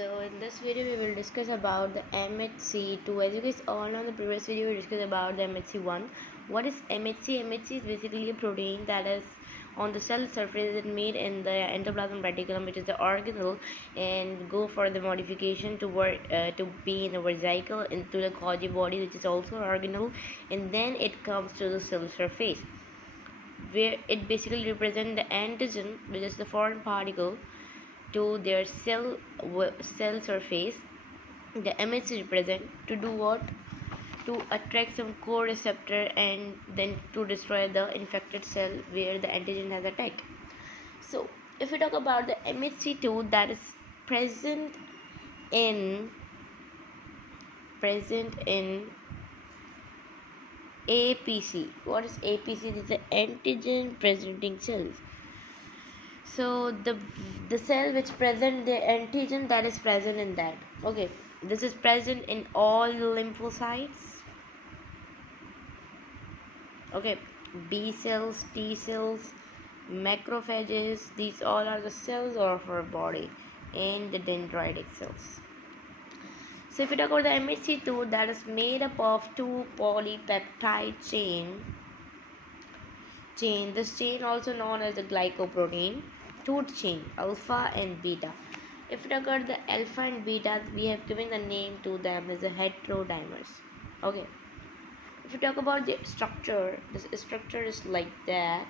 So in this video we will discuss about the MHC2. As you guys all know, in the previous video we discussed about the MHC1. What is MHC? MHC is basically a protein that is on the cell surface. It made in the endoplasmic reticulum, which is the organelle, and go for the modification to work to be in the vesicle into the Golgi body, which is also organelle, and then it comes to the cell surface, where it basically represents the antigen, which is the foreign particle, to their cell surface. The MHC represent to do what? To attract some co-receptor and then to destroy the infected cell where the antigen has attacked. So if we talk about the MHC2, that is present in APC. What is APC? This is the antigen presenting cells. So the cell which present the antigen, that is present in that. Okay, this is present in all the lymphocytes. Okay, B cells, T cells, macrophages, these all are the cells of our body, and the dendritic cells. So if you talk about the MHC2, that is made up of two polypeptide chain. This chain also known as the glycoprotein, two chain, alpha and beta. If you talk about the alpha and beta, we have given the name to them as the heterodimers. Okay. If you talk about the structure, this structure is like that.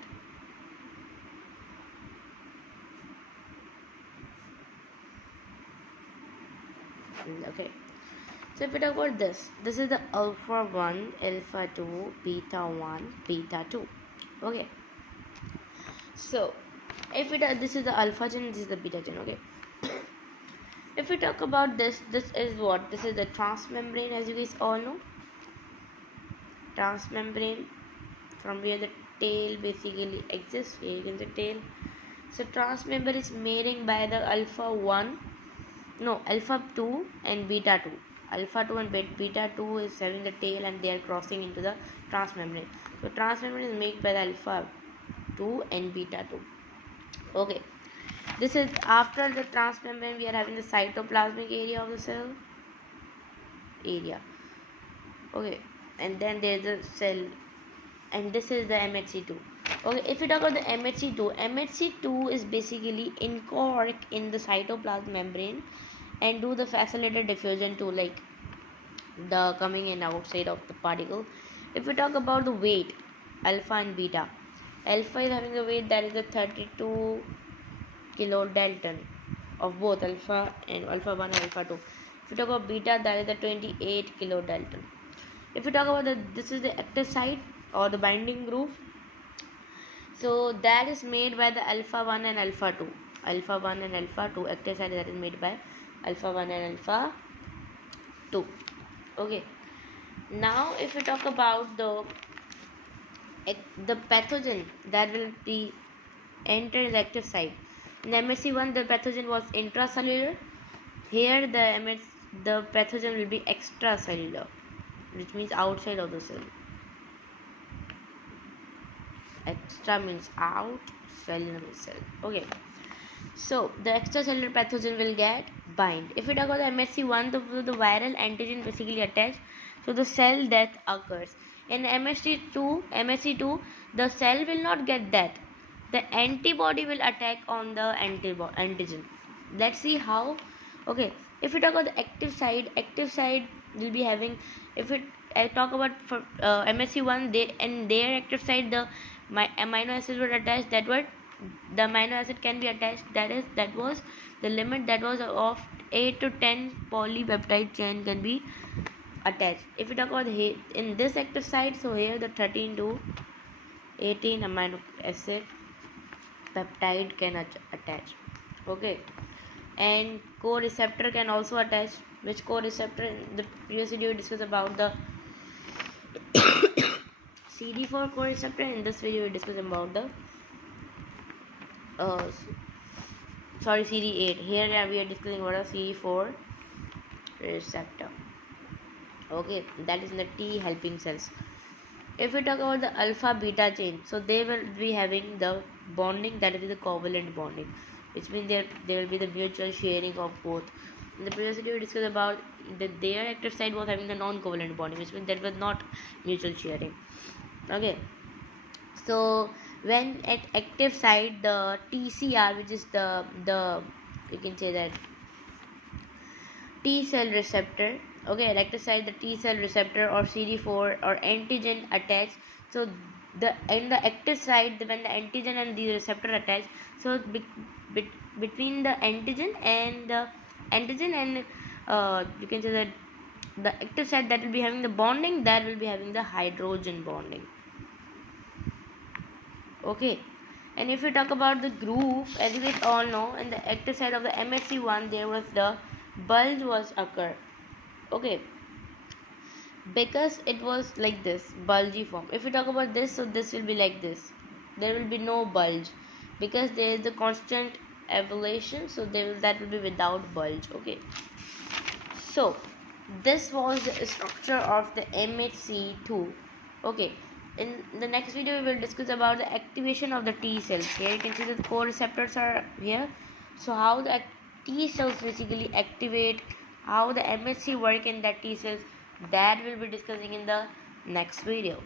Okay. So if we talk about this is the alpha 1, alpha 2, beta 1, beta 2. Okay. So if this is the alpha chain, this is the beta chain. Okay. If we talk about this is what? This is the transmembrane, as you guys all know. Transmembrane, from where the tail basically exists. Here you can see tail. So transmembrane is made by the alpha 2 and beta 2. Alpha 2 and beta 2 is having the tail and they are crossing into the transmembrane. So transmembrane is made by the alpha 2 and beta 2. Okay. This is after the transmembrane, we are having the cytoplasmic area of the cell area. Okay, and then there is the cell, and this is the MHC2. Okay, if we talk about the MHC2 is basically incorporate in the cytoplasmic membrane and do the facilitated diffusion to like the coming in outside of the particle. If we talk about the weight, alpha and beta, alpha is having a weight that is the 32 kilodalton of both alpha 1 and alpha 2. If we talk about beta, that is the 28 kilodalton. If we talk about this is the active site or the binding groove. So that is made by the alpha 1 and alpha 2. Alpha 1 and alpha 2 active site that is made by alpha 1 and alpha 2. Okay. Now if we talk about the pathogen that will be enter the active site. In MHC1, the pathogen was intracellular. Here the pathogen will be extracellular, which means outside of the cell. Extra means out, cellular means cell. Okay. So the extracellular pathogen will get bind. If we talk about the MHC1, the viral antigen basically attached, so the cell death occurs. In MHC2, the cell will not get death. The antibody will attack on the antigen. Let's see how. Okay, if we talk about the active side will be having. If I talk about for MHC1, their active side, the amino acids were attached. The amino acid can be attached. That was the limit. That was of 8 to 10 polypeptide chain can be attached. If we talk about in this active site, so here the 13 to 18 amino acid peptide can attach. Okay, and co-receptor can also attach. Which co-receptor? In the previous video we discussed about the CD4 co-receptor. In this video we discussed about the CD8. Here we are discussing about a CD4 receptor. Okay, that is in the T helping cells. If we talk about the alpha beta chain, so they will be having the bonding, that is the covalent bonding, which means there will be the mutual sharing of both In the previous video we discussed about that their active site was having the non-covalent bonding, which means that was not mutual sharing. Okay, so when at active site the TCR, which is the you can say that T cell receptor, okay, active site the T cell receptor or CD4 or antigen attached. So the in the active site when the antigen and the receptor attach, so between the antigen and you can say that the active site that will be having the bonding, that will be having the hydrogen bonding. Okay, and if we talk about the group, as we all know, in the active site of the MHC one there was the bulge was occur. Okay, because it was like this bulgy form. If we talk about this, so this will be like this, there will be no bulge because there is the constant evolution, so that will be without bulge. Okay, so this was the structure of the MHC2. Okay, in the next video we will discuss about the activation of the T cells. Here you can see that the core receptors are here. So how the T cells basically activate, how the MHC work in that T cells, that we'll be discussing in the next video.